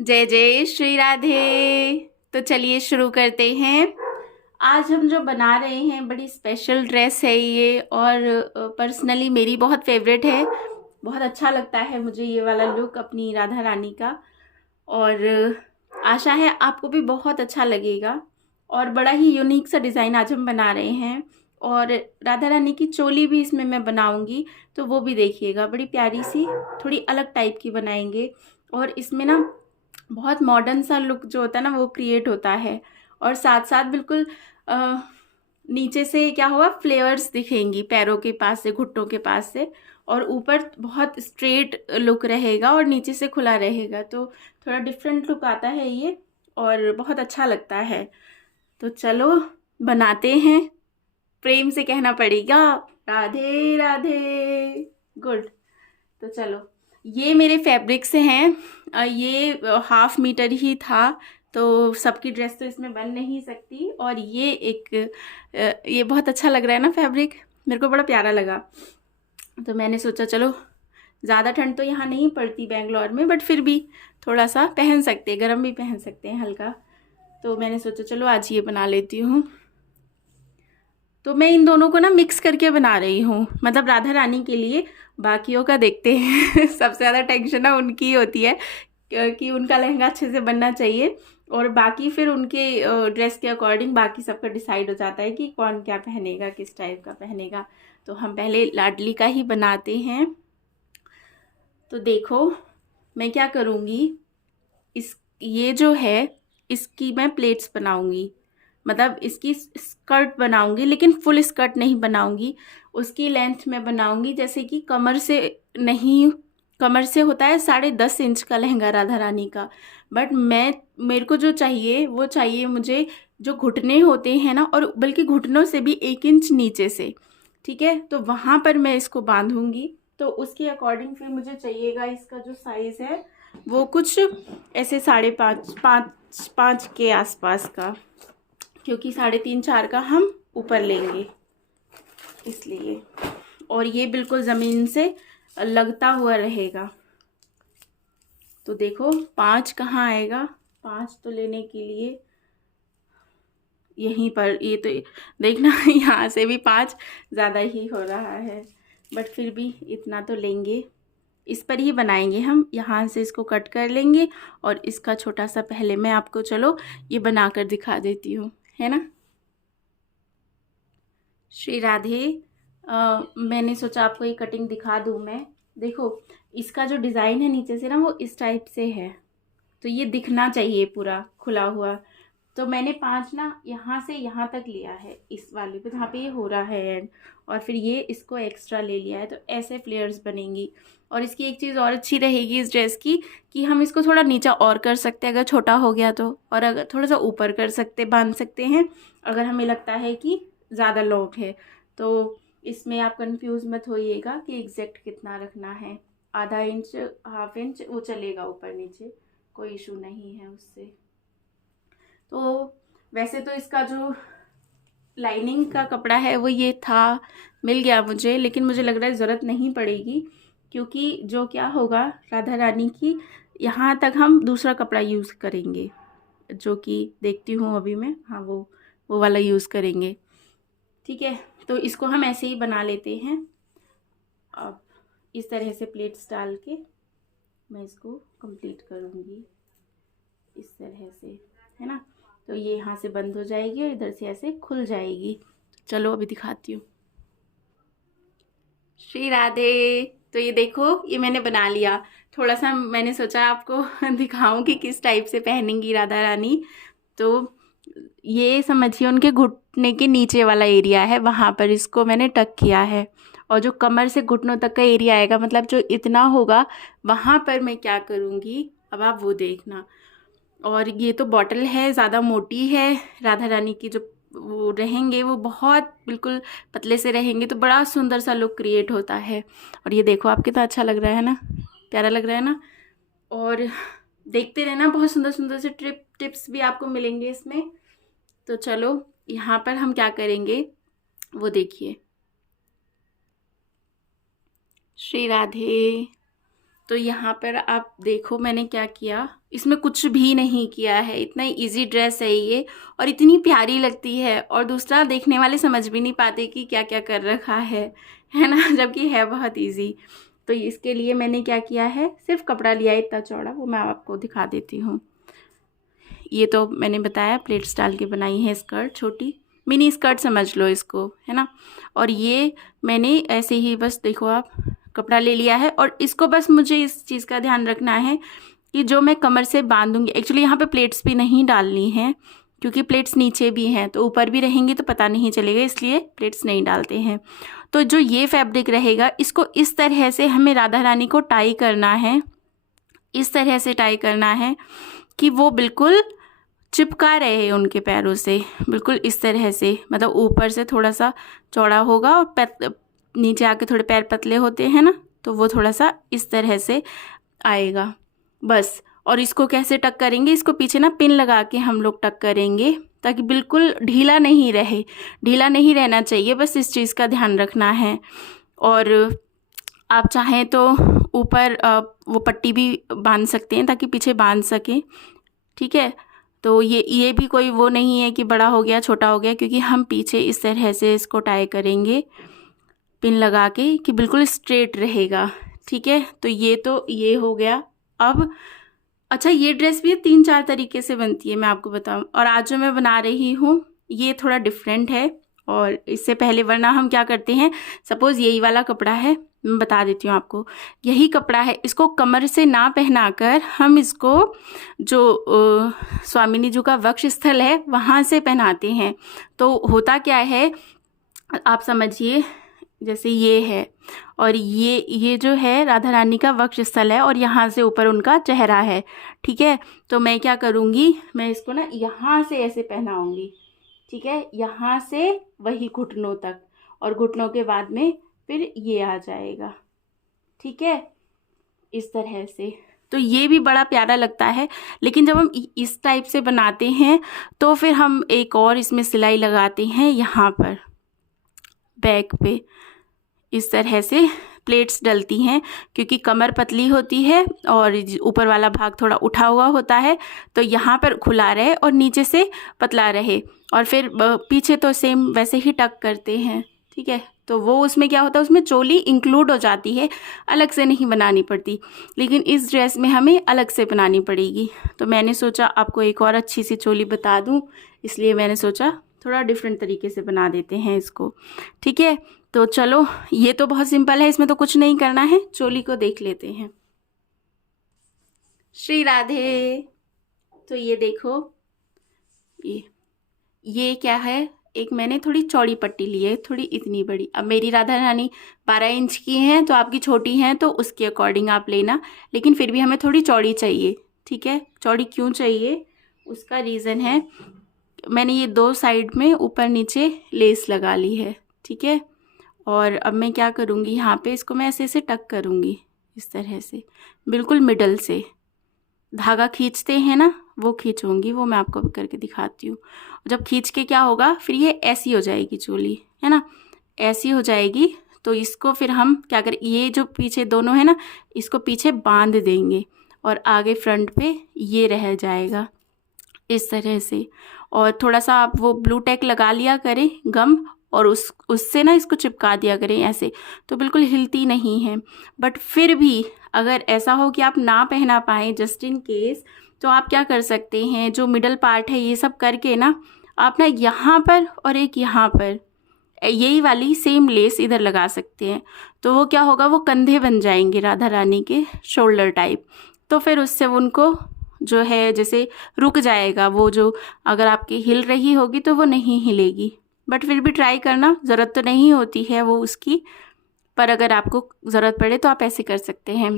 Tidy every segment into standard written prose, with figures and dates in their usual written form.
जय जय श्री राधे। तो चलिए शुरू करते हैं। आज हम जो बना रहे हैं बड़ी स्पेशल ड्रेस है ये, और पर्सनली मेरी बहुत फेवरेट है। बहुत अच्छा लगता है मुझे ये वाला लुक अपनी राधा रानी का, और आशा है आपको भी बहुत अच्छा लगेगा। और बड़ा ही यूनिक सा डिज़ाइन आज हम बना रहे हैं, और राधा रानी की चोली भी इसमें मैं बनाऊंगी, तो वो भी देखिएगा। बड़ी प्यारी सी थोड़ी अलग टाइप की बनाएंगे, और इसमें ना बहुत मॉडर्न सा लुक जो होता है ना वो क्रिएट होता है। और साथ साथ बिल्कुल अ, नीचे से क्या हुआ, फ्लेयर्स दिखेंगी पैरों के पास से, घुटनों के पास से, और ऊपर बहुत स्ट्रेट लुक रहेगा और नीचे से खुला रहेगा, तो थोड़ा डिफरेंट लुक आता है ये, और बहुत अच्छा लगता है। तो चलो बनाते हैं। प्रेम से कहना पड़ेगा, राधे राधे। गुड। तो चलो, ये मेरे फैब्रिक से हैं। ये 1/2 मीटर ही था, तो सबकी ड्रेस तो इसमें बन नहीं सकती। और ये एक ये बहुत अच्छा लग रहा है ना फैब्रिक, मेरे को बड़ा प्यारा लगा। तो मैंने सोचा चलो, ज़्यादा ठंड तो यहाँ नहीं पड़ती बेंगलोर में, बट फिर भी थोड़ा सा पहन सकते हैं, गर्म भी पहन सकते हैं हल्का। तो मैंने सोचा चलो आज ये बना लेती हूँ। तो मैं इन दोनों को ना मिक्स करके बना रही हूँ, मतलब राधा रानी के लिए। बाकियों का देखते हैं सबसे ज़्यादा टेंशन ना उनकी ही होती है कि उनका लहंगा अच्छे से बनना चाहिए, और बाकी फिर उनके ड्रेस के अकॉर्डिंग बाकी सबका डिसाइड हो जाता है कि कौन क्या पहनेगा, किस टाइप का पहनेगा। तो हम पहले लाडली का ही बनाते हैं। तो देखो मैं क्या करूँगी, इस ये जो है इसकी मैं प्लेट्स बनाऊंगी, मतलब इसकी स्कर्ट बनाऊंगी, लेकिन फुल स्कर्ट नहीं बनाऊंगी। उसकी लेंथ में बनाऊंगी जैसे कि कमर से नहीं, कमर से होता है 10.5 इंच का लहंगा राधा रानी का, बट मेरे को जो चाहिए वो चाहिए मुझे जो घुटने होते हैं ना, और बल्कि घुटनों से भी 1 इंच नीचे से, ठीक है। तो वहाँ पर मैं इसको बांधूंगी, तो उसके अकॉर्डिंग फिर मुझे चाहिएगा इसका जो साइज़ है वो कुछ ऐसे 5.5 5 के आसपास का, क्योंकि 3.5 4 का हम ऊपर लेंगे इसलिए। और ये बिल्कुल ज़मीन से लगता हुआ रहेगा। तो देखो 5 कहाँ आएगा, 5 तो लेने के लिए यहीं पर, ये तो देखना यहाँ से भी 5 ज़्यादा ही हो रहा है, बट फिर भी इतना तो लेंगे। इस पर ही बनाएंगे हम, यहाँ से इसको कट कर लेंगे। और इसका छोटा सा पहले मैं आपको चलो ये बनाकर दिखा देती हूँ, है ना। श्री राधे। मैंने सोचा आपको ये कटिंग दिखा दूँ मैं। देखो इसका जो डिज़ाइन है नीचे से ना वो इस टाइप से है, तो ये दिखना चाहिए पूरा खुला हुआ। तो मैंने 5 ना यहाँ से यहाँ तक लिया है, इस वाले पे जहाँ पे ये हो रहा है एंड, और फिर ये इसको एक्स्ट्रा ले लिया है, तो ऐसे फ्लेयर्स बनेंगी। और इसकी एक चीज़ और अच्छी रहेगी इस ड्रेस की, कि हम इसको थोड़ा नीचा और कर सकते हैं अगर छोटा हो गया तो, और अगर थोड़ा सा ऊपर कर सकते, बांध सकते हैं अगर हमें लगता है कि ज़्यादा लॉन्ग है। तो इसमें आप कंफ्यूज मत होइएगा कि एग्जैक्ट कितना रखना है। ½ इंच 1/2 इंच वो चलेगा ऊपर नीचे, कोई इशू नहीं है उससे। तो वैसे तो इसका जो लाइनिंग का कपड़ा है वो ये था, मिल गया मुझे, लेकिन मुझे लग रहा है ज़रूरत नहीं पड़ेगी, क्योंकि जो क्या होगा राधा रानी की, यहाँ तक हम दूसरा कपड़ा यूज़ करेंगे, जो कि देखती हूँ अभी मैं, हाँ वो वाला यूज़ करेंगे, ठीक है। तो इसको हम ऐसे ही बना लेते हैं। अब इस तरह से प्लेट्स डाल के मैं इसको कंप्लीट करूँगी इस तरह से, है ना। तो ये यहाँ से बंद हो जाएगी और इधर से ऐसे खुल जाएगी। चलो अभी दिखाती हूँ। श्री राधे। तो ये देखो ये मैंने बना लिया। थोड़ा सा मैंने सोचा आपको दिखाऊं कि किस टाइप से पहनेंगी राधा रानी। तो ये समझिए उनके घुटने के नीचे वाला एरिया है, वहाँ पर इसको मैंने टक किया है। और जो कमर से घुटनों तक का एरिया आएगा, मतलब जो इतना होगा, वहाँ पर मैं क्या करूँगी अब आप वो देखना। और ये तो बॉटल है, ज़्यादा मोटी है। राधा रानी की जो वो रहेंगे वो बहुत बिल्कुल पतले से रहेंगे, तो बड़ा सुंदर सा लुक क्रिएट होता है। और ये देखो आप कितना अच्छा लग रहा है ना, प्यारा लग रहा है ना। और देखते रहना, बहुत सुंदर सुंदर से टिप्स भी आपको मिलेंगे इसमें। तो चलो यहाँ पर हम क्या करेंगे वो देखिए। श्री राधे। तो यहाँ पर आप देखो मैंने क्या किया, इसमें कुछ भी नहीं किया है, इतना इजी ड्रेस है ये और इतनी प्यारी लगती है। और दूसरा, देखने वाले समझ भी नहीं पाते कि क्या क्या कर रखा है ना, जबकि है बहुत इजी। तो इसके लिए मैंने क्या किया है, सिर्फ कपड़ा लिया है इतना चौड़ा, वो मैं आपको दिखा देती हूँ। ये तो मैंने बताया प्लेट्स डाल के बनाई है स्कर्ट, छोटी मिनी स्कर्ट समझ लो इसको, है ना। और ये मैंने ऐसे ही बस देखो आप कपड़ा ले लिया है, और इसको बस मुझे इस चीज़ का ध्यान रखना है कि जो मैं कमर से बांधूंगी, एक्चुअली यहाँ पे प्लेट्स भी नहीं डालनी है क्योंकि प्लेट्स नीचे भी हैं, तो ऊपर भी रहेंगी तो पता नहीं चलेगा, इसलिए प्लेट्स नहीं डालते हैं। तो जो ये फैब्रिक रहेगा, इसको इस तरह से हमें राधा रानी को टाई करना है, इस तरह से टाई करना है कि वो बिल्कुल चिपका रहे उनके पैरों से, बिल्कुल इस तरह से, मतलब ऊपर से थोड़ा सा चौड़ा होगा और नीचे आके थोड़े पैर पतले होते हैं ना, तो वो थोड़ा सा इस तरह से आएगा बस। और इसको कैसे टक करेंगे, इसको पीछे ना पिन लगा के हम लोग टक करेंगे ताकि बिल्कुल ढीला नहीं रहे, ढीला नहीं रहना चाहिए, बस इस चीज़ का ध्यान रखना है। और आप चाहें तो ऊपर वो पट्टी भी बांध सकते हैं ताकि पीछे बांध सकें, ठीक है। तो ये भी कोई वो नहीं है कि बड़ा हो गया छोटा हो गया, क्योंकि हम पीछे इस तरह से इसको टाई करेंगे पिन लगा के कि बिल्कुल स्ट्रेट रहेगा, ठीक है। तो ये हो गया। अब अच्छा, ये ड्रेस भी 3-4 तरीके से बनती है, मैं आपको बताऊं। और आज जो मैं बना रही हूँ ये थोड़ा डिफरेंट है, और इससे पहले वरना हम क्या करते हैं, सपोज़ यही वाला कपड़ा है, मैं बता देती हूँ आपको, यही कपड़ा है, इसको कमर से ना पहनाकर हम इसको जो स्वामिनी जी का वक्ष स्थल है वहाँ से पहनाते हैं। तो होता क्या है, आप समझिए, जैसे ये है और ये जो है राधा रानी का वक्ष स्थल है और यहाँ से ऊपर उनका चेहरा है, ठीक है। तो मैं क्या करूँगी, मैं इसको ना यहाँ से ऐसे पहनाऊँगी, ठीक है, यहाँ से वही घुटनों तक, और घुटनों के बाद में फिर ये आ जाएगा, ठीक है, इस तरह से। तो ये भी बड़ा प्यारा लगता है। लेकिन जब हम इस टाइप से बनाते हैं तो फिर हम एक और इसमें सिलाई लगाते हैं, यहाँ पर बैक पे इस तरह से प्लेट्स डलती हैं, क्योंकि कमर पतली होती है और ऊपर वाला भाग थोड़ा उठा हुआ होता है, तो यहाँ पर खुला रहे और नीचे से पतला रहे। और फिर पीछे तो सेम वैसे ही टक करते हैं, ठीक है। तो वो उसमें क्या होता है, उसमें चोली इंक्लूड हो जाती है, अलग से नहीं बनानी पड़ती। लेकिन इस ड्रेस में हमें अलग से बनानी पड़ेगी। तो मैंने सोचा आपको एक और अच्छी सी चोली बता दूं, इसलिए मैंने सोचा थोड़ा डिफरेंट तरीके से बना देते हैं इसको, ठीक है। तो चलो, ये तो बहुत सिंपल है, इसमें तो कुछ नहीं करना है। चोली को देख लेते हैं। श्री राधे। तो ये देखो, ये क्या है, एक मैंने थोड़ी चौड़ी पट्टी ली है, थोड़ी इतनी बड़ी। अब मेरी राधा रानी 12 इंच की हैं, तो आपकी छोटी हैं तो उसके अकॉर्डिंग आप लेना, लेकिन फिर भी हमें थोड़ी चौड़ी चाहिए, ठीक है। चौड़ी क्यों चाहिए, उसका रीज़न है, मैंने ये 2 साइड में ऊपर नीचे लेस लगा ली है, ठीक है। और अब मैं क्या करूँगी, यहाँ पे इसको मैं ऐसे ऐसे टक करूँगी, इस तरह से बिल्कुल मिडल से धागा खींचते हैं ना, वो खींचूंगी, वो मैं आपको करके दिखाती हूँ। जब खींच के क्या होगा, फिर ये ऐसी हो जाएगी चोली, है ना, ऐसी हो जाएगी। तो इसको फिर हम क्या करें, ये जो पीछे दोनों है ना, इसको पीछे बांध देंगे और आगे फ्रंट पे ये रह जाएगा इस तरह से। और थोड़ा सा आप वो ब्लू टैक लगा लिया करें गम, और उससे ना इसको चिपका दिया करें ऐसे, तो बिल्कुल हिलती नहीं है। बट फिर भी अगर ऐसा हो कि आप ना पहना पाएँ, जस्ट इन केस, तो आप क्या कर सकते हैं, जो मिडल पार्ट है ये सब करके ना, आप ना यहाँ पर और एक यहाँ पर यही वाली सेम लेस इधर लगा सकते हैं। तो वो क्या होगा, वो कंधे बन जाएंगे राधा रानी के, शोल्डर टाइप। तो फिर उससे उनको जो है जैसे रुक जाएगा, वो जो अगर आपकी हिल रही होगी तो वो नहीं हिलेगी। बट फिर भी ट्राई करना, ज़रूरत तो नहीं होती है वो उसकी, पर अगर आपको ज़रूरत पड़े तो आप ऐसे कर सकते हैं।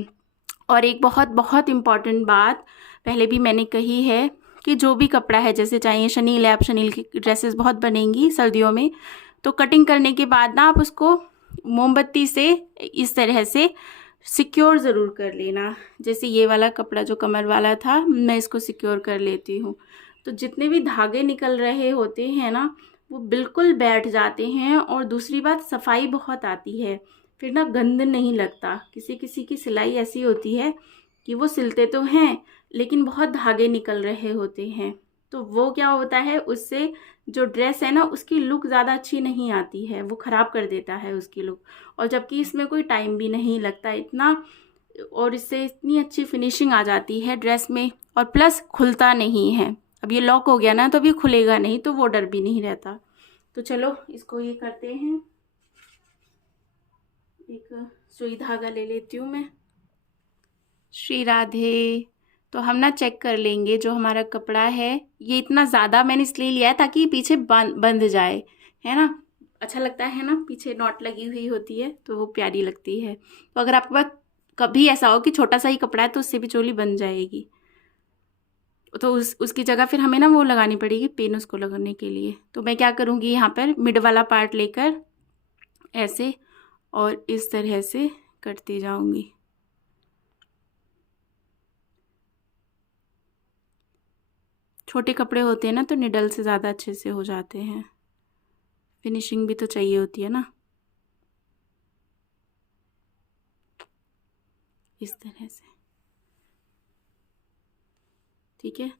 और एक बहुत बहुत इम्पॉर्टेंट बात पहले भी मैंने कही है कि जो भी कपड़ा है, जैसे चाहिए शनील है, आप शनील की ड्रेसेस बहुत बनेंगी सर्दियों में, तो कटिंग करने के बाद ना आप उसको मोमबत्ती से इस तरह से सिक्योर ज़रूर कर लेना। जैसे ये वाला कपड़ा जो कमर वाला था, मैं इसको सिक्योर कर लेती हूँ, तो जितने भी धागे निकल रहे होते हैं ना, वो बिल्कुल बैठ जाते हैं। और दूसरी बात, सफाई बहुत आती है, फिर ना गंद नहीं लगता। किसी किसी की सिलाई ऐसी होती है कि वो सिलते तो हैं लेकिन बहुत धागे निकल रहे होते हैं, तो वो क्या होता है, उससे जो ड्रेस है ना उसकी लुक ज़्यादा अच्छी नहीं आती है, वो ख़राब कर देता है उसकी लुक। और जबकि इसमें कोई टाइम भी नहीं लगता इतना, और इससे इतनी अच्छी फिनिशिंग आ जाती है ड्रेस में, और प्लस खुलता नहीं है। अब ये लॉक हो गया ना तो अभी खुलेगा नहीं, तो वो डर भी नहीं रहता। तो चलो इसको ये करते हैं, एक सुई धागा ले लेती हूँ मैं। श्री राधे। तो हम ना चेक कर लेंगे जो हमारा कपड़ा है, ये इतना ज़्यादा मैंने इसलिए लिया है ताकि पीछे बंध जाए, है ना, अच्छा लगता है ना, पीछे नॉट लगी हुई होती है तो वो प्यारी लगती है। तो अगर आपके पास कभी ऐसा हो कि छोटा सा ही कपड़ा है तो उससे भी चोली बन जाएगी, तो उसकी जगह फिर हमें ना वो लगानी पड़ेगी पिन उसको लगाने के लिए। तो मैं क्या करूँगी, यहाँ पर मिड वाला पार्ट लेकर ऐसे और इस तरह से करती जाऊँगी। छोटे कपड़े होते हैं ना तो निडल से ज़्यादा अच्छे से हो जाते हैं, फिनिशिंग भी तो चाहिए होती है ना, इस तरह से। ठीक है,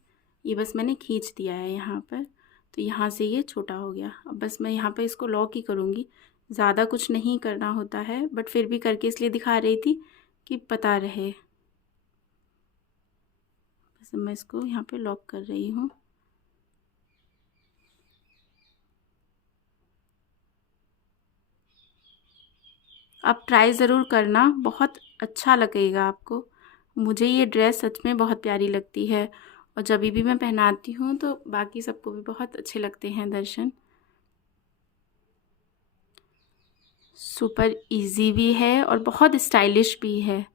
ये बस मैंने खींच दिया है यहाँ पर, तो यहाँ से ये छोटा हो गया। अब बस मैं यहाँ पर इसको लॉक ही करूँगी, ज़्यादा कुछ नहीं करना होता है, बट फिर भी करके इसलिए दिखा रही थी कि पता रहे। बस मैं इसको यहाँ पे लॉक कर रही हूँ। आप ट्राई ज़रूर करना, बहुत अच्छा लगेगा आपको। मुझे ये ड्रेस सच में बहुत प्यारी लगती है, और जब भी मैं पहनाती हूँ तो बाकी सबको भी बहुत अच्छे लगते हैं दर्शन। सुपर इजी भी है और बहुत स्टाइलिश भी है,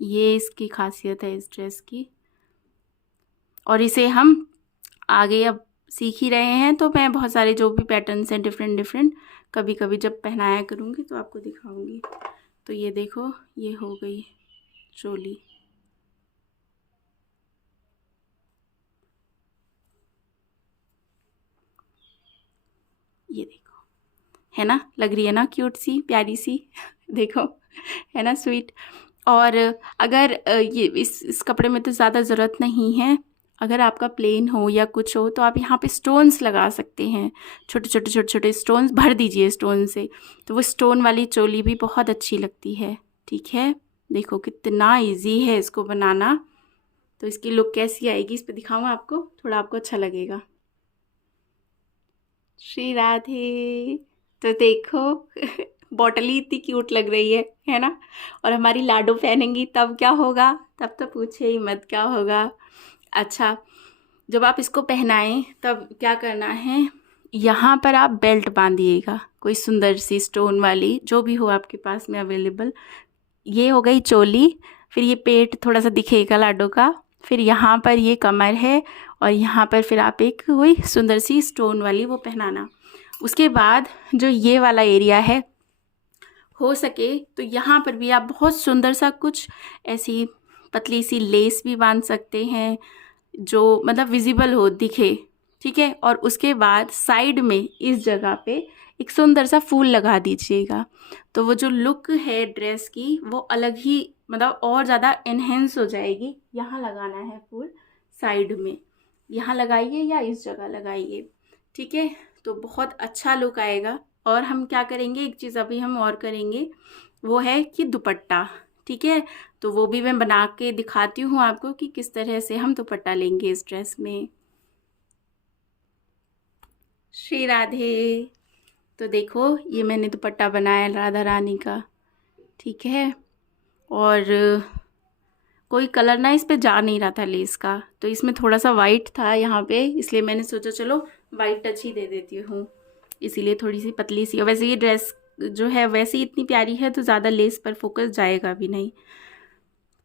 ये इसकी खासियत है इस ड्रेस की। और इसे हम आगे अब सीख ही रहे हैं, तो मैं बहुत सारे जो भी पैटर्न्स हैं डिफरेंट डिफरेंट कभी कभी जब पहनाया करूँगी तो आपको दिखाऊंगी। तो ये देखो, ये हो गई चोली। ये देखो, है ना, लग रही है ना क्यूट सी, प्यारी सी देखो, है ना स्वीट। और अगर ये इस कपड़े में तो ज़्यादा ज़रूरत नहीं है, अगर आपका प्लेन हो या कुछ हो तो आप यहाँ पे स्टोन्स लगा सकते हैं, छोटे छोटे छोटे छोटे स्टोन्स भर दीजिए स्टोन से, तो वो स्टोन वाली चोली भी बहुत अच्छी लगती है। ठीक है, देखो कितना इजी है इसको बनाना। तो इसकी लुक कैसी आएगी इस पर दिखाऊँ आपको, थोड़ा आपको अच्छा लगेगा। श्री राधे। तो देखो बॉटल ही इतनी क्यूट लग रही है ना, और हमारी लाडो पहनेंगी तब क्या होगा, तब तो पूछे ही मत क्या होगा। अच्छा, जब आप इसको पहनाएं तब क्या करना है, यहाँ पर आप बेल्ट बांधिएगा, कोई सुंदर सी स्टोन वाली जो भी हो आपके पास में अवेलेबल। ये हो गई चोली, फिर ये पेट थोड़ा सा दिखेगा लाडो का, फिर यहाँ पर ये कमर है, और यहाँ पर फिर आप एक कोई सुंदर सी स्टोन वाली वो पहनाना। उसके बाद जो ये वाला एरिया है, हो सके तो यहाँ पर भी आप बहुत सुंदर सा कुछ ऐसी पतली सी लेस भी बांध सकते हैं जो मतलब विजिबल हो, दिखे। ठीक है, और उसके बाद साइड में इस जगह पे एक सुंदर सा फूल लगा दीजिएगा, तो वो जो लुक है ड्रेस की वो अलग ही मतलब और ज़्यादा एनहेंस हो जाएगी। यहाँ लगाना है फूल साइड में, यहाँ लगाइए या इस जगह लगाइए। ठीक है, तो बहुत अच्छा लुक आएगा। और हम क्या करेंगे, एक चीज़ अभी हम और करेंगे, वो है कि दुपट्टा। ठीक है, तो वो भी मैं बना के दिखाती हूँ आपको कि किस तरह से हम दुपट्टा लेंगे इस ड्रेस में। श्री राधे। तो देखो ये मैंने दुपट्टा बनाया राधा रानी का। ठीक है, और कोई कलर ना इस पे जा नहीं रहा था लेस का, तो इसमें थोड़ा सा वाइट था यहाँ पे, इसलिए मैंने सोचा चलो वाइट टच ही दे देती हूँ, इसीलिए थोड़ी सी पतली सी। और वैसे ये ड्रेस जो है वैसे ही इतनी प्यारी है तो ज़्यादा लेस पर फोकस जाएगा भी नहीं।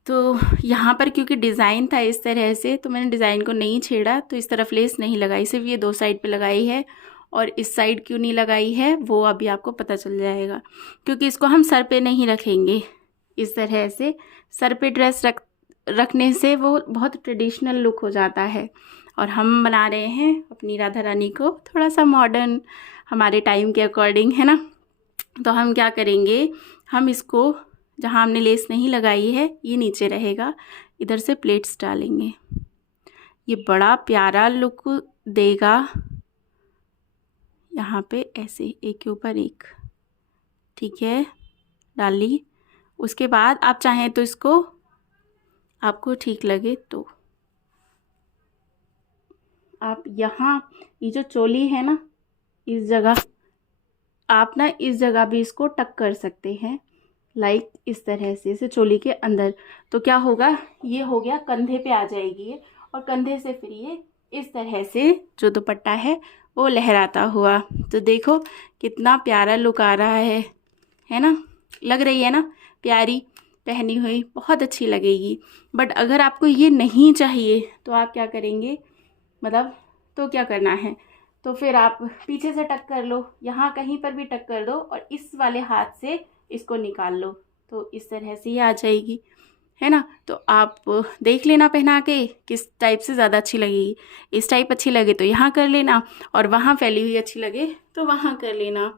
तो यहाँ पर क्योंकि डिज़ाइन था इस तरह से, तो मैंने डिज़ाइन को नहीं छेड़ा, तो इस तरफ लेस नहीं लगाई, सिर्फ ये दो साइड पे लगाई है। और इस साइड क्यों नहीं लगाई है वो अभी आपको पता चल जाएगा, क्योंकि इसको हम सर पे नहीं रखेंगे। इस तरह से सर पे ड्रेस रखने से वो बहुत ट्रेडिशनल लुक हो जाता है, और हम बना रहे हैं अपनी राधा रानी को थोड़ा सा मॉडर्न, हमारे टाइम के अकॉर्डिंग, है ना। तो हम क्या करेंगे, हम इसको जहाँ हमने लेस नहीं लगाई है ये नीचे रहेगा, इधर से प्लेट्स डालेंगे। ये बड़ा प्यारा लुक देगा यहाँ पे, ऐसे एक के ऊपर एक। ठीक है, डाल ली। उसके बाद आप चाहें तो इसको, आपको ठीक लगे तो आप यहाँ ये जो चोली है ना, इस जगह आप ना इस जगह भी इसको टक कर सकते हैं, लाइक इस तरह से, इसे चोली के अंदर। तो क्या होगा, ये हो गया कंधे पे आ जाएगी ये, और कंधे से फिर ये इस तरह से जो दुपट्टा है वो लहराता हुआ। तो देखो कितना प्यारा लुक आ रहा है ना, लग रही है ना प्यारी, पहनी हुई बहुत अच्छी लगेगी। बट अगर आपको ये नहीं चाहिए तो आप क्या करेंगे, मतलब तो क्या करना है, तो फिर आप पीछे से टक कर लो, यहाँ कहीं पर भी टक कर दो और इस वाले हाथ से इसको निकाल लो, तो इस तरह से ये आ जाएगी, है ना। तो आप देख लेना पहना के किस टाइप से ज़्यादा अच्छी लगेगी। इस टाइप अच्छी लगे तो यहाँ कर लेना, और वहाँ फैली हुई अच्छी लगे तो वहाँ कर लेना।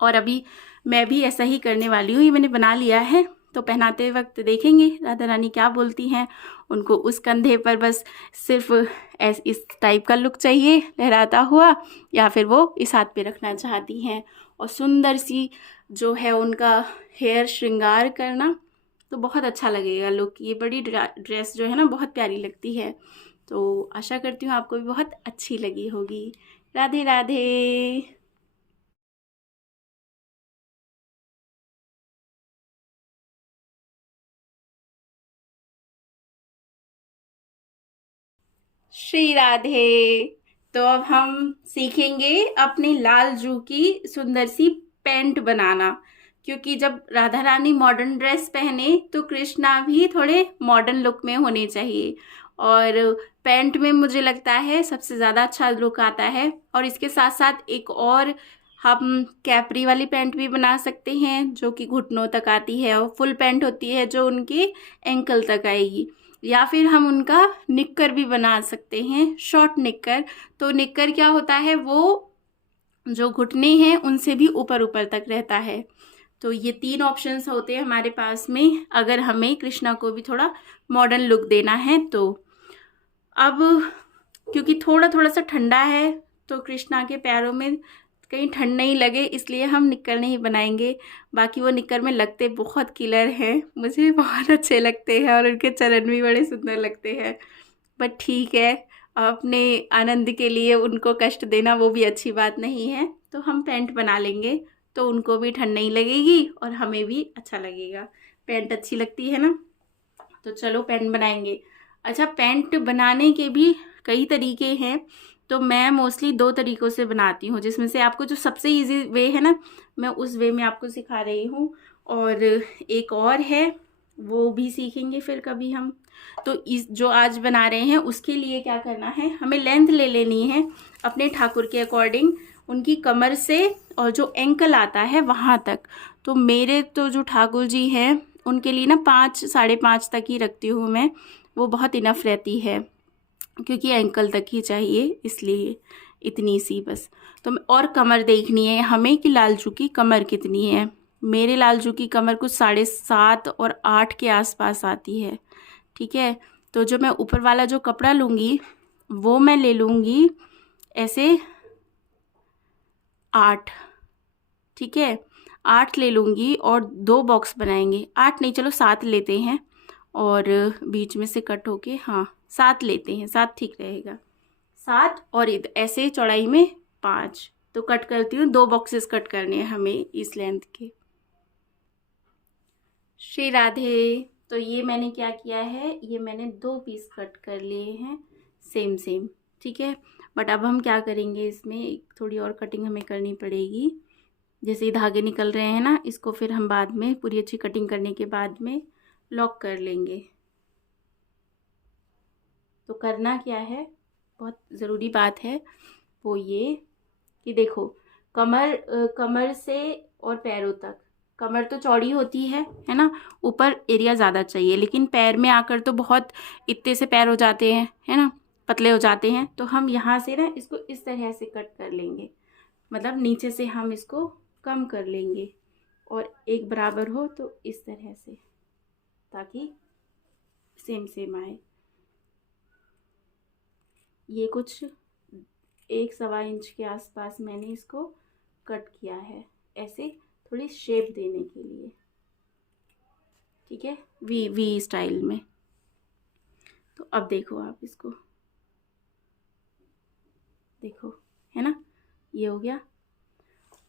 और अभी मैं भी ऐसा ही करने वाली हूँ, ये मैंने बना लिया है, तो पहनाते वक्त देखेंगे राधा रानी क्या बोलती हैं। उनको उस कंधे पर बस सिर्फ इस टाइप का लुक चाहिए लहराता हुआ, या फिर वो इस हाथ पे रखना चाहती हैं। और सुंदर सी जो है उनका हेयर श्रृंगार करना, तो बहुत अच्छा लगेगा लुक। ये बड़ी ड्रेस जो है ना बहुत प्यारी लगती है। तो आशा करती हूँ आपको भी बहुत अच्छी लगी होगी। राधे राधे। श्री राधे। तो अब हम सीखेंगे अपनी लाल जू की सुंदर सी पैंट बनाना, क्योंकि जब राधा रानी मॉडर्न ड्रेस पहने तो कृष्णा भी थोड़े मॉडर्न लुक में होने चाहिए। और पैंट में मुझे लगता है सबसे ज़्यादा अच्छा लुक आता है। और इसके साथ साथ एक और हम कैपरी वाली पैंट भी बना सकते हैं, जो कि घुटनों तक आती है, और फुल पैंट होती है जो उनके एंकल तक आएगी। या फिर हम उनका निक्कर भी बना सकते हैं, शॉर्ट निक्कर। तो निक्कर क्या होता है, वो जो घुटने हैं उनसे भी ऊपर ऊपर तक रहता है। तो ये 3 ऑप्शंस होते हैं हमारे पास में, अगर हमें कृष्णा को भी थोड़ा मॉडर्न लुक देना है तो। अब क्योंकि थोड़ा थोड़ा सा ठंडा है, तो कृष्णा के पैरों में कहीं ठंड नहीं लगे, इसलिए हम निक्कर नहीं बनाएंगे। बाकी वो निक्कर में लगते बहुत किलर हैं, मुझे बहुत अच्छे लगते हैं, और उनके चरण भी बड़े सुंदर लगते हैं। बट ठीक है, अपने आनंद के लिए उनको कष्ट देना वो भी अच्छी बात नहीं है। तो हम पैंट बना लेंगे, तो उनको भी ठंड नहीं लगेगी और हमें भी अच्छा लगेगा। पैंट अच्छी लगती है ना, तो चलो पैंट बनाएंगे। अच्छा, पैंट बनाने के भी कई तरीके हैं, तो मैं मोस्टली 2 तरीक़ों से बनाती हूँ, जिसमें से आपको जो सबसे इजी वे है ना, मैं उस वे में आपको सिखा रही हूँ। और एक और है, वो भी सीखेंगे फिर कभी हम। तो इस जो आज बना रहे हैं उसके लिए क्या करना है, हमें लेंथ ले लेनी है अपने ठाकुर के अकॉर्डिंग, उनकी कमर से और जो एंकल आता है वहाँ तक। तो मेरे तो जो ठाकुर जी हैं उनके लिए ना 5 साढ़े 5 तक ही रखती हूँ मैं, वो बहुत इनफ रहती है, क्योंकि एंकल तक ही चाहिए, इसलिए इतनी सी बस। तो और कमर देखनी है हमें कि लालजू की कमर कितनी है। मेरे लालजू की कमर कुछ 7.5 और 8 के आसपास आती है। ठीक है, तो जो मैं ऊपर वाला जो कपड़ा लूँगी वो मैं ले लूँगी ऐसे 8। ठीक है, 8 ले लूँगी और 2 बॉक्स बनाएंगे। 8 नहीं, चलो 7 लेते हैं, और बीच में से कट होके, हाँ 7 लेते हैं, 7 ठीक रहेगा। 7 और ऐसे चौड़ाई में 5, तो कट करती हूँ। 2 बॉक्सेस कट करने हैं हमें इस लेंथ के। श्री राधे। तो ये मैंने क्या किया है, ये मैंने 2 पीस कट कर लिए हैं सेम सेम। ठीक है, बट अब हम क्या करेंगे, इसमें थोड़ी और कटिंग हमें करनी पड़ेगी। जैसे ये धागे निकल रहे हैं ना, इसको फिर हम बाद में पूरी अच्छी कटिंग करने के बाद में लॉक कर लेंगे। तो करना क्या है, बहुत ज़रूरी बात है वो ये कि देखो, कमर से और पैरों तक, कमर तो चौड़ी होती है ना, ऊपर एरिया ज़्यादा चाहिए, लेकिन पैर में आकर तो बहुत इतने से पैर हो जाते हैं, है ना, पतले हो जाते हैं। तो हम यहाँ से ना इसको इस तरह से कट कर लेंगे, मतलब नीचे से हम इसको कम कर लेंगे, और एक बराबर हो तो इस तरह से, ताकि सेम सेम आए। ये कुछ 1-1.25 इंच के आसपास मैंने इसको कट किया है, ऐसे थोड़ी शेप देने के लिए, ठीक है, वी स्टाइल में। तो अब देखो आप इसको, देखो, है ना, ये हो गया।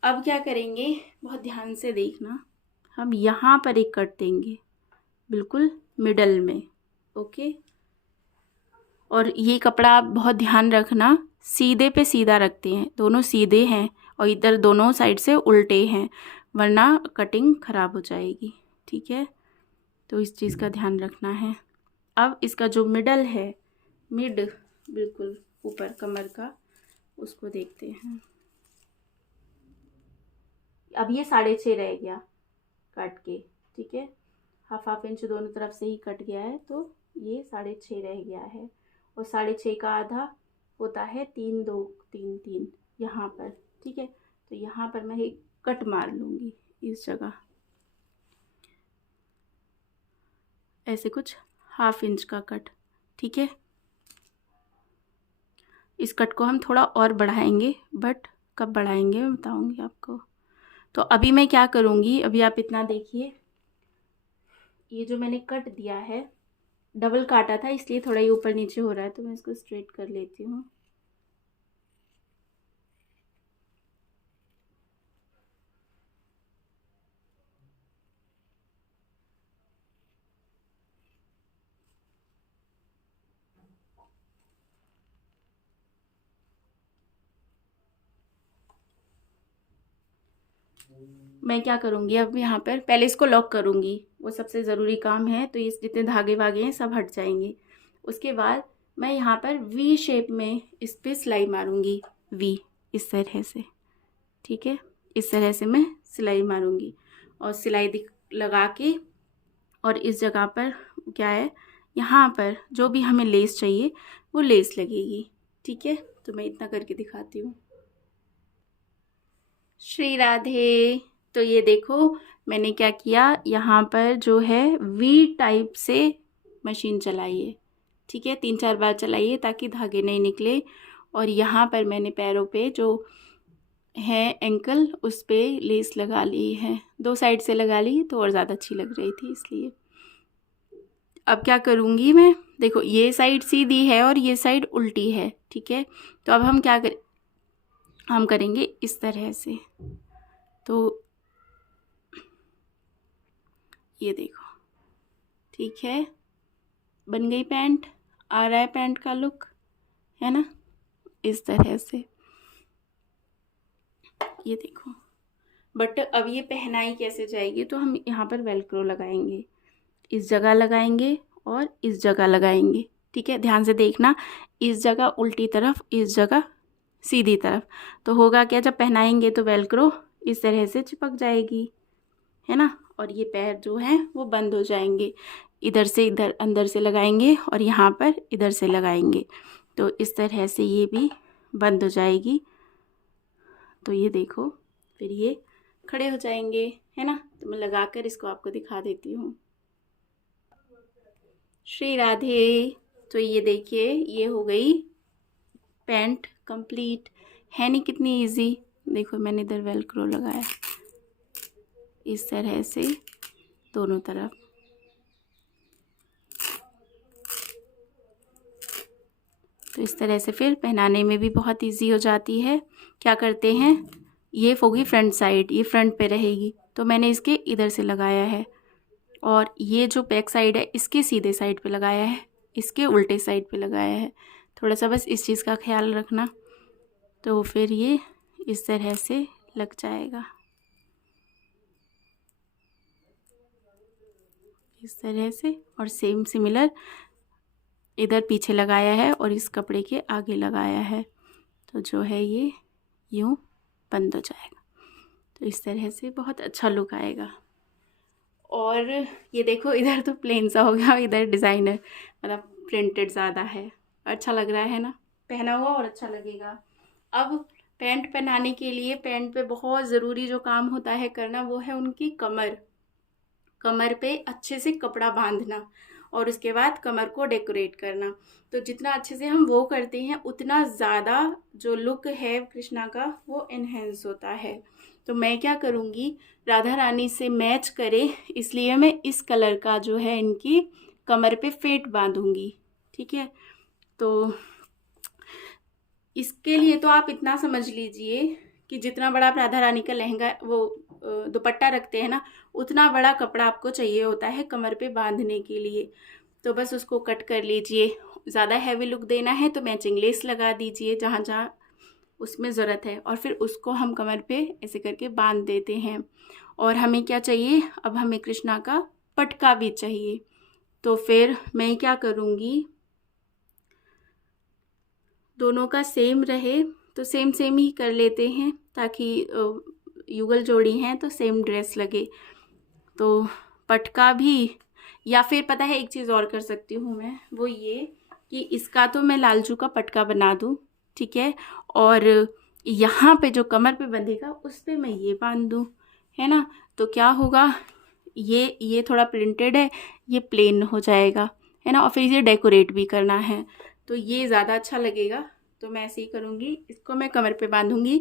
अब क्या करेंगे, बहुत ध्यान से देखना, हम यहाँ पर एक कट देंगे बिल्कुल मिडल में, ओके। और ये कपड़ा आप बहुत ध्यान रखना, सीधे पे सीधा रखते हैं, दोनों सीधे हैं और इधर दोनों साइड से उल्टे हैं, वरना कटिंग ख़राब हो जाएगी, ठीक है। तो इस चीज़ का ध्यान रखना है। अब इसका जो मिडल है, मिड बिल्कुल ऊपर कमर का, उसको देखते हैं। अब ये 6.5 रह गया काट के, ठीक है, हाफ इंच दोनों तरफ से ही कट गया है, तो ये 6.5 रह गया है। और 6.5 का आधा होता है 3, 2, 3, 3 यहाँ पर, ठीक है। तो यहाँ पर मैं एक कट मार लूँगी इस जगह, ऐसे कुछ हाफ इंच का कट, ठीक है। इस कट को हम थोड़ा और बढ़ाएंगे, बट कब बढ़ाएंगे मैं बताऊँगी आपको। तो अभी मैं क्या करूँगी, अभी आप इतना देखिए, ये जो मैंने कट दिया है, डबल काटा था इसलिए थोड़ा ही ऊपर नीचे हो रहा है, तो मैं इसको स्ट्रेट कर लेती हूँ। मैं क्या करूँगी, अब यहाँ पर पहले इसको लॉक करूँगी, वो सबसे ज़रूरी काम है। तो इस जितने धागे वागे हैं सब हट जाएंगे। उसके बाद मैं यहाँ पर वी शेप में इस पर सिलाई मारूँगी, वी, इस तरह से, ठीक है। इस तरह से मैं सिलाई मारूँगी और सिलाई लगा के, और इस जगह पर क्या है, यहाँ पर जो भी हमें लेस चाहिए वो लेस लगेगी, ठीक है। तो मैं इतना करके दिखाती हूँ। श्री राधे। तो ये देखो मैंने क्या किया, यहाँ पर जो है वी टाइप से मशीन चलाइए, ठीक है, 3-4 बार चलाइए ताकि धागे नहीं निकले। और यहाँ पर मैंने पैरों पे जो है एंकल, उस पे लेस लगा ली है, 2 साइड से लगा ली तो और ज़्यादा अच्छी लग रही थी इसलिए। अब क्या करूँगी मैं, देखो ये साइड सीधी है और ये साइड उल्टी है, ठीक है। तो अब हम क्या हम करेंगे इस तरह से। तो ये देखो, ठीक है, बन गई पैंट, आ रहा है पैंट का लुक, है ना, इस तरह से, ये देखो। बट अब ये पहनाई कैसे जाएगी, तो हम यहाँ पर वेलक्रो लगाएंगे, इस जगह लगाएंगे और इस जगह लगाएंगे, ठीक है। ध्यान से देखना, इस जगह उल्टी तरफ, इस जगह सीधी तरफ। तो होगा क्या, जब पहनाएंगे तो वेलक्रो इस तरह से चिपक जाएगी, है ना। और ये पैर जो हैं वो बंद हो जाएंगे, इधर से इधर अंदर से लगाएंगे और यहाँ पर इधर से लगाएंगे, तो इस तरह से ये भी बंद हो जाएगी। तो ये देखो, फिर ये खड़े हो जाएंगे, है ना। तो मैं लगाकर इसको आपको दिखा देती हूँ। श्री राधे। तो ये देखिए, ये हो गई पैंट कंप्लीट, है नहीं कितनी इजी। देखो मैंने इधर वेलक्रो लगाया इस तरह से दोनों तरफ। तो इस तरह से फिर पहनाने में भी बहुत इजी हो जाती है। क्या करते हैं, ये होगी फ्रंट साइड, ये फ्रंट पे रहेगी, तो मैंने इसके इधर से लगाया है, और ये जो बैक साइड है इसके सीधे साइड पे लगाया है, इसके उल्टे साइड पे लगाया है। थोड़ा सा बस इस चीज़ का ख्याल रखना, तो फिर ये इस तरह से लग जाएगा, इस तरह से। और सेम सिमिलर इधर पीछे लगाया है और इस कपड़े के आगे लगाया है, तो जो है ये यूँ बंद हो जाएगा। तो इस तरह से बहुत अच्छा लुक आएगा। और ये देखो, इधर तो प्लेन सा हो गया, इधर डिज़ाइनर मतलब प्रिंटेड ज़्यादा है, अच्छा लग रहा है ना, पहना हुआ और अच्छा लगेगा। अब पैंट पहनाने के लिए पैंट पे बहुत ज़रूरी जो काम होता है करना, वो है उनकी कमर पे अच्छे से कपड़ा बांधना और उसके बाद कमर को डेकोरेट करना। तो जितना अच्छे से हम वो करते हैं उतना ज़्यादा जो लुक है कृष्णा का वो इन्हेंस होता है। तो मैं क्या करूँगी, राधा रानी से मैच करे इसलिए मैं इस कलर का जो है इनकी कमर पे फेट बांधूंगी। ठीक है, तो इसके लिए तो आप इतना समझ लीजिए कि जितना बड़ा आप राधा रानी का लहंगा वो दुपट्टा रखते हैं ना, उतना बड़ा कपड़ा आपको चाहिए होता है कमर पे बांधने के लिए। तो बस उसको कट कर लीजिए। ज़्यादा हैवी लुक देना है तो मैचिंग लेस लगा दीजिए जहाँ जहाँ उसमें ज़रूरत है, और फिर उसको हम कमर पे ऐसे करके बांध देते हैं। और हमें क्या चाहिए, अब हमें कृष्णा का पटका भी चाहिए। तो फिर मैं क्या करूँगी, दोनों का सेम रहे तो सेम सेम ही कर लेते हैं ताकि युगल जोड़ी हैं तो सेम ड्रेस लगे। तो पटका भी, या फिर पता है एक चीज़ और कर सकती हूँ मैं, वो ये कि इसका तो मैं लालचू का पटका बना दूँ, ठीक है, और यहाँ पे जो कमर पे बंधेगा उस पे मैं ये बांध दूँ, है ना। तो क्या होगा, ये थोड़ा प्रिंटेड है, ये प्लेन हो जाएगा, है ना, और फिर इसे डेकोरेट भी करना है तो ये ज़्यादा अच्छा लगेगा। तो मैं ऐसे ही करूँगी, इसको मैं कमर पे बांधूँगी।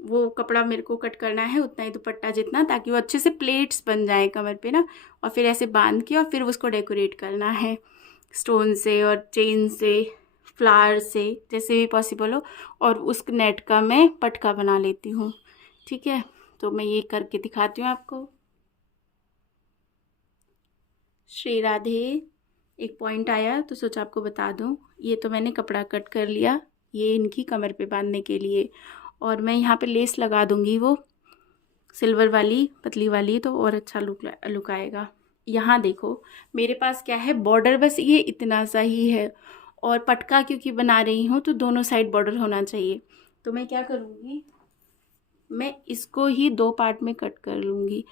वो कपड़ा मेरे को कट करना है उतना ही दुपट्टा जितना, ताकि वो अच्छे से प्लेट्स बन जाए कमर पे ना, और फिर ऐसे बांध के और फिर उसको डेकोरेट करना है स्टोन से और चेन से, फ्लावर से, जैसे भी पॉसिबल हो। और उस नेट का मैं पटका बना लेती हूँ। ठीक है, तो मैं ये करके दिखाती हूँ आपको। श्री राधे, एक पॉइंट आया तो सोचा आपको बता दूँ। ये तो मैंने कपड़ा कट कर लिया, ये इनकी कमर पे बांधने के लिए, और मैं यहाँ पे लेस लगा दूँगी वो सिल्वर वाली पतली वाली, तो और अच्छा लुक आएगा। यहाँ देखो मेरे पास क्या है, बॉर्डर बस ये इतना सा ही है, और पटका क्योंकि बना रही हूँ तो दोनों साइड बॉर्डर होना चाहिए। तो मैं क्या करूँगी, मैं इसको ही 2 पार्ट में कट कर लूँगी।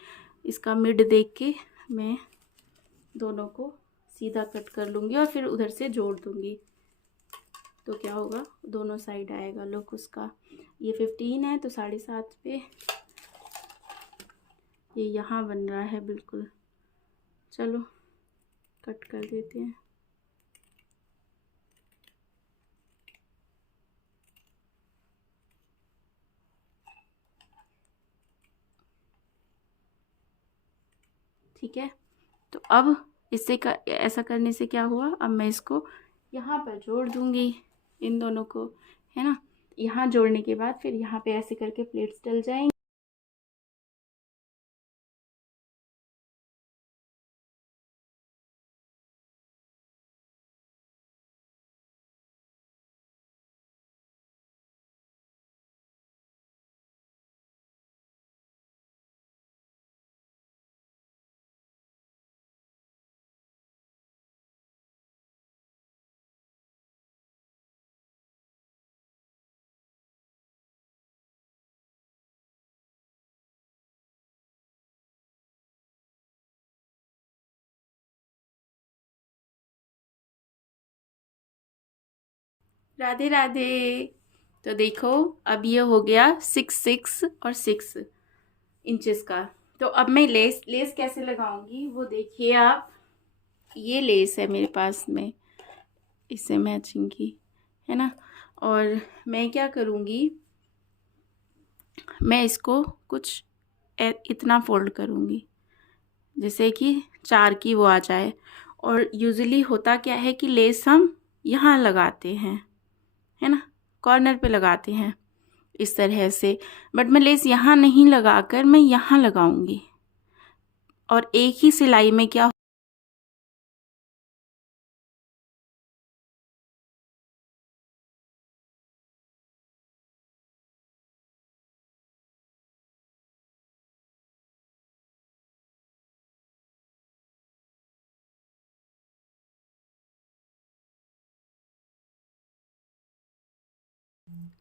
इसका मिड देख के मैं दोनों को सीधा कट कर लूँगी और फिर उधर से जोड़ दूँगी। तो क्या होगा, दोनों साइड आएगा लुक उसका। ये 15 है तो 7.5 पे ये यहाँ बन रहा है बिल्कुल। चलो कट कर देते हैं। ठीक है, तो अब ऐसा करने से क्या हुआ, अब मैं इसको यहाँ पर जोड़ दूँगी इन दोनों को, है ना। यहाँ जोड़ने के बाद फिर यहाँ पे ऐसे करके प्लेट्स डल जाएंगी। राधे राधे। तो देखो अब ये हो गया 6 और 6 इंचेस का। तो अब मैं लेस कैसे लगाऊंगी वो देखिए आप। ये लेस है मेरे पास में, इससे मैचिंग की, है ना। और मैं क्या करूँगी, मैं इसको कुछ इतना फोल्ड करूँगी जैसे कि 4 की वो आ जाए। और यूजुअली होता क्या है कि लेस हम यहाँ लगाते हैं, है ना, कॉर्नर पे लगाते हैं इस तरह से, बट मैं लेस यहाँ नहीं लगाकर मैं यहाँ लगाऊंगी। और एक ही सिलाई में क्या,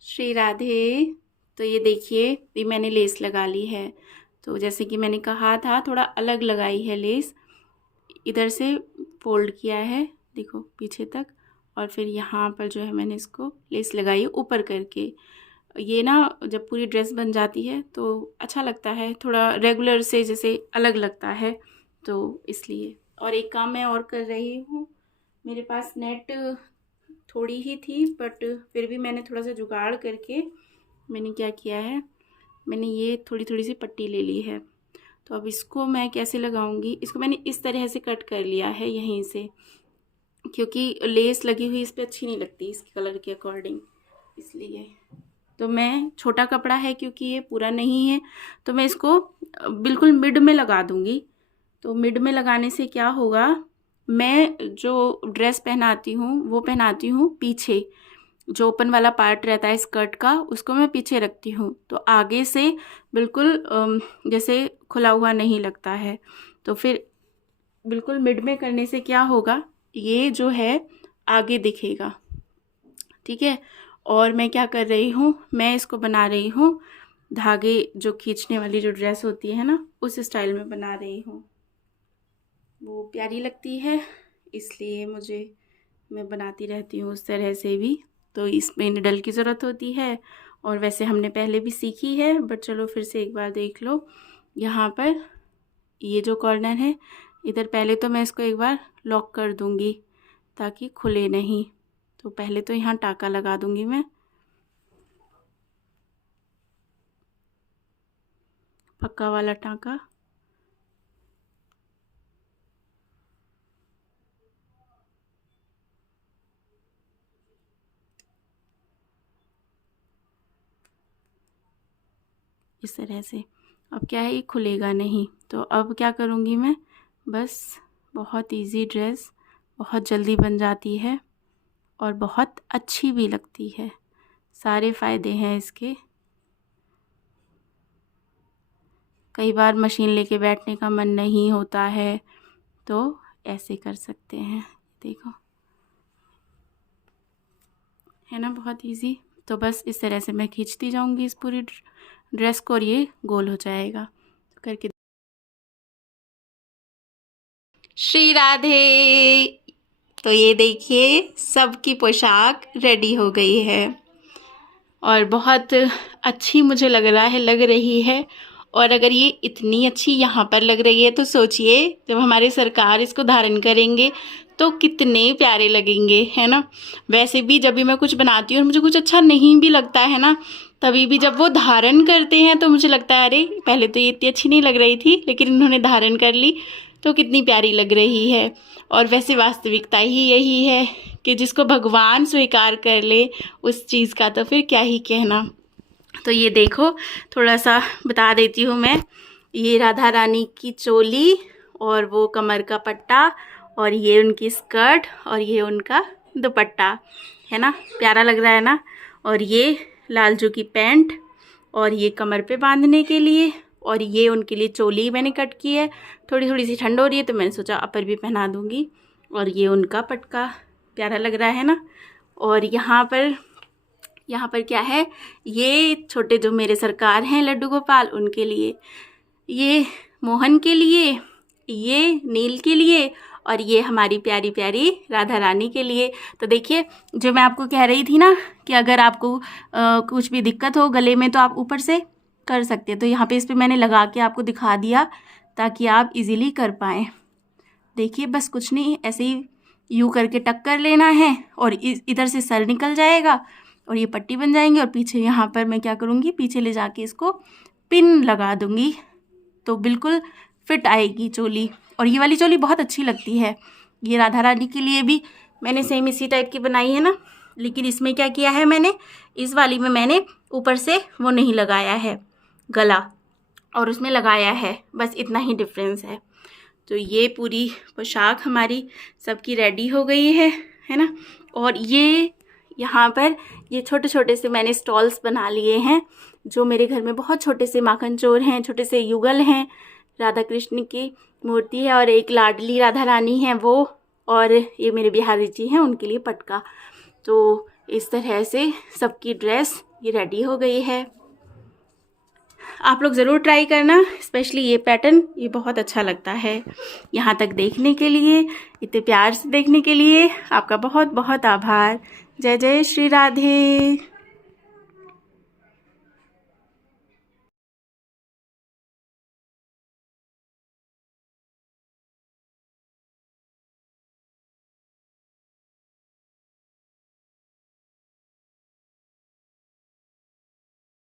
श्री राधे। तो ये देखिए ये मैंने लेस लगा ली है। तो जैसे कि मैंने कहा था थोड़ा अलग लगाई है लेस, इधर से फोल्ड किया है देखो पीछे तक, और फिर यहाँ पर जो है मैंने इसको लेस लगाई ऊपर करके ये ना जब पूरी ड्रेस बन जाती है तो अच्छा लगता है, थोड़ा रेगुलर से जैसे अलग लगता है, तो इसलिए। और एक काम मैं और कर रही हूँ, मेरे पास नेट थोड़ी ही थी बट फिर भी मैंने थोड़ा सा जुगाड़ करके मैंने क्या किया है, मैंने ये थोड़ी थोड़ी सी पट्टी ले ली है। तो अब इसको मैं कैसे लगाऊंगी, इसको मैंने इस तरह से कट कर लिया है यहीं से, क्योंकि लेस लगी हुई इस पर अच्छी नहीं लगती इसके कलर के अकॉर्डिंग, इसलिए। तो मैं छोटा कपड़ा है क्योंकि ये पूरा नहीं है, तो मैं इसको बिल्कुल मिड में लगा दूंगी। तो मिड में लगाने से क्या होगा, मैं जो ड्रेस पहनाती हूँ वो पहनाती हूँ पीछे, जो ओपन वाला पार्ट रहता है स्कर्ट का उसको मैं पीछे रखती हूँ, तो आगे से बिल्कुल जैसे खुला हुआ नहीं लगता है। तो फिर बिल्कुल मिड में करने से क्या होगा, ये जो है आगे दिखेगा, ठीक है। और मैं क्या कर रही हूँ, मैं इसको बना रही हूँ धागे जो खींचने वाली जो ड्रेस होती है ना, उस स्टाइल में बना रही हूँ। वो प्यारी लगती है इसलिए मैं बनाती रहती हूँ उस तरह से भी। तो इसमें निडल की ज़रूरत होती है, और वैसे हमने पहले भी सीखी है बट चलो फिर से एक बार देख लो। यहाँ पर ये जो कॉर्नर है इधर, पहले तो मैं इसको एक बार लॉक कर दूँगी ताकि खुले नहीं। तो पहले तो यहाँ टाका लगा दूँगी मैं, पक्का वाला टाका। इस तरह से। अब क्या है, ये खुलेगा नहीं, तो अब क्या करूँगी मैं, बस बहुत इजी ड्रेस बहुत जल्दी बन जाती है और बहुत अच्छी भी लगती है, सारे फ़ायदे हैं इसके। कई बार मशीन लेके बैठने का मन नहीं होता है तो ऐसे कर सकते हैं, देखो है ना बहुत इजी। तो बस इस तरह से मैं खींचती जाऊंगी इस पूरी ड्रेस को और ये गोल हो जाएगा। तो करके श्री राधे। तो ये देखिए सबकी पोशाक रेडी हो गई है और बहुत अच्छी मुझे लग रही है। और अगर ये इतनी अच्छी यहाँ पर लग रही है तो सोचिए जब हमारे सरकार इसको धारण करेंगे तो कितने प्यारे लगेंगे, है ना। वैसे भी जब भी मैं कुछ बनाती हूँ और मुझे कुछ अच्छा नहीं भी लगता है ना, तभी भी जब वो धारण करते हैं तो मुझे लगता है अरे पहले तो ये इतनी अच्छी नहीं लग रही थी लेकिन इन्होंने धारण कर ली तो कितनी प्यारी लग रही है। और वैसे वास्तविकता ही यही है कि जिसको भगवान स्वीकार कर ले उस चीज़ का तो फिर क्या ही कहना। तो ये देखो थोड़ा सा बता देती हूँ मैं, ये राधा रानी की चोली और वो कमर का पट्टा और ये उनकी स्कर्ट और ये उनका दुपट्टा, है ना, प्यारा लग रहा है ना। और ये लालजू की पैंट और ये कमर पे बांधने के लिए, और ये उनके लिए चोली मैंने कट की है। थोड़ी थोड़ी सी ठंड हो रही है तो मैंने सोचा अपर भी पहना दूँगी। और ये उनका पटका, प्यारा लग रहा है ना। और यहाँ पर क्या है, ये छोटे जो मेरे सरकार हैं लड्डू गोपाल उनके लिए, ये मोहन के लिए, ये नील के लिए और ये हमारी प्यारी प्यारी राधा रानी के लिए। तो देखिए जो मैं आपको कह रही थी ना कि अगर आपको कुछ भी दिक्कत हो गले में तो आप ऊपर से कर सकते हैं। तो यहाँ पे इस पर मैंने लगा के आपको दिखा दिया ताकि आप इजीली कर पाएँ। देखिए बस कुछ नहीं, ऐसे ही यूँ करके टक कर लेना है और इधर से सर निकल जाएगा और ये पट्टी बन जाएंगी। और पीछे यहाँ पर मैं क्या करूँगी, पीछे ले जाके इसको पिन लगा दूँगी तो बिल्कुल फिट आएगी चोली। और ये वाली चोली बहुत अच्छी लगती है। ये राधा रानी के लिए भी मैंने सेम इसी टाइप की बनाई है ना, लेकिन इसमें क्या किया है मैंने, इस वाली में मैंने ऊपर से वो नहीं लगाया है गला और उसमें लगाया है, बस इतना ही डिफरेंस है। तो ये पूरी पोशाक हमारी सबकी रेडी हो गई है ना। और ये यहाँ पर ये छोटे छोटे से मैंने स्टॉल्स बना लिए हैं, जो मेरे घर में बहुत छोटे से माखन चोर हैं, छोटे से युगल हैं, राधा कृष्ण की मूर्ति है और एक लाडली राधा रानी है वो, और ये मेरे बिहारी जी हैं उनके लिए पटका। तो इस तरह से सबकी ड्रेस ये रेडी हो गई है। आप लोग ज़रूर ट्राई करना, स्पेशली ये पैटर्न ये बहुत अच्छा लगता है। यहाँ तक देखने के लिए, इतने प्यार से देखने के लिए आपका बहुत बहुत आभार। जय जय श्री राधे।